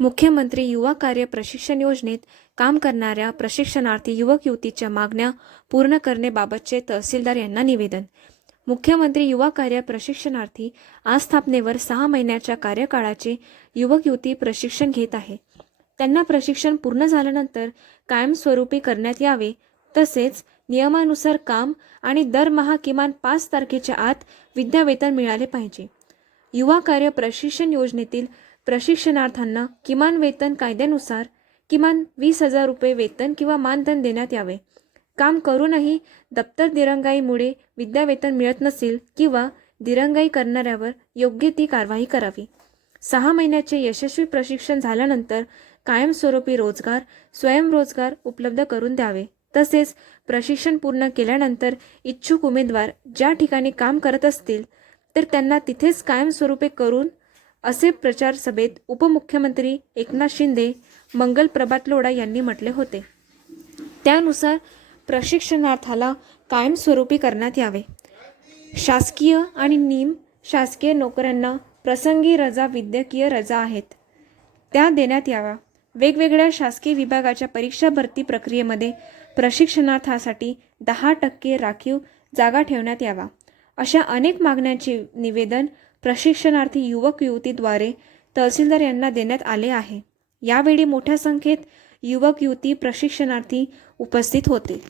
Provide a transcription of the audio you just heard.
मुख्यमंत्री युवा कार्य प्रशिक्षण योजनेत काम करणाऱ्या प्रशिक्षणार्थी युवक युवतीच्या मागण्या पूर्ण करण्याबाबतचे तहसीलदार यांना निवेदन. मुख्यमंत्री युवा कार्य प्रशिक्षणार्थी आज स्थापनेवर सहा महिन्याच्या कार्यकाळाचे युवक युवती प्रशिक्षण घेत आहे. त्यांना प्रशिक्षण पूर्ण झाल्यानंतर कायमस्वरूपी करण्यात यावे. तसेच नियमानुसार काम आणि दरमहा किमान पाच तारखेच्या आत विद्यावेतन मिळाले पाहिजे. युवा कार्य प्रशिक्षण योजनेतील प्रशिक्षणार्थांना किमान वेतन कायद्यानुसार किमान वीस हजार रुपये वेतन किंवा मानधन देण्यात यावे. काम करूनही दप्तर दिरंगाईमुळे विद्यावेतन मिळत नसेल किंवा दिरंगाई करणाऱ्यावर योग्य ती कारवाई करावी. सहा महिन्याचे यशस्वी प्रशिक्षण झाल्यानंतर कायमस्वरूपी रोजगार स्वयंरोजगार उपलब्ध करून द्यावे. तसेच प्रशिक्षण पूर्ण केल्यानंतर इच्छुक उमेदवार ज्या ठिकाणी काम करत असतील तर त्यांना तिथेच कायमस्वरूपी करून असे प्रचार सभेत उपमुख्यमंत्री एकनाथ शिंदे मंगल प्रभात लोढा यांनी म्हटले होते. त्यानुसार प्रशिक्षणार्थाला कायमस्वरूपी करण्यात यावे. शासकीय आणि निम शासकीय नोकऱ्यांना प्रसंगी रजा विद्यकीय रजा आहेत. त्या देण्यात याव्या. वेगवेगळ्या शासकीय विभागाच्या परीक्षा भरती प्रक्रियेमध्ये प्रशिक्षणार्थासाठी दहा टक्के राखीव जागा ठेवण्यात यावा. अशा अनेक मागण्यांचे निवेदन प्रशिक्षणार्थी युवक युवतीद्वारे तहसीलदार यांना देण्यात आले आहे. यावेळी मोठ्या संख्येत युवक युवती प्रशिक्षणार्थी उपस्थित होते.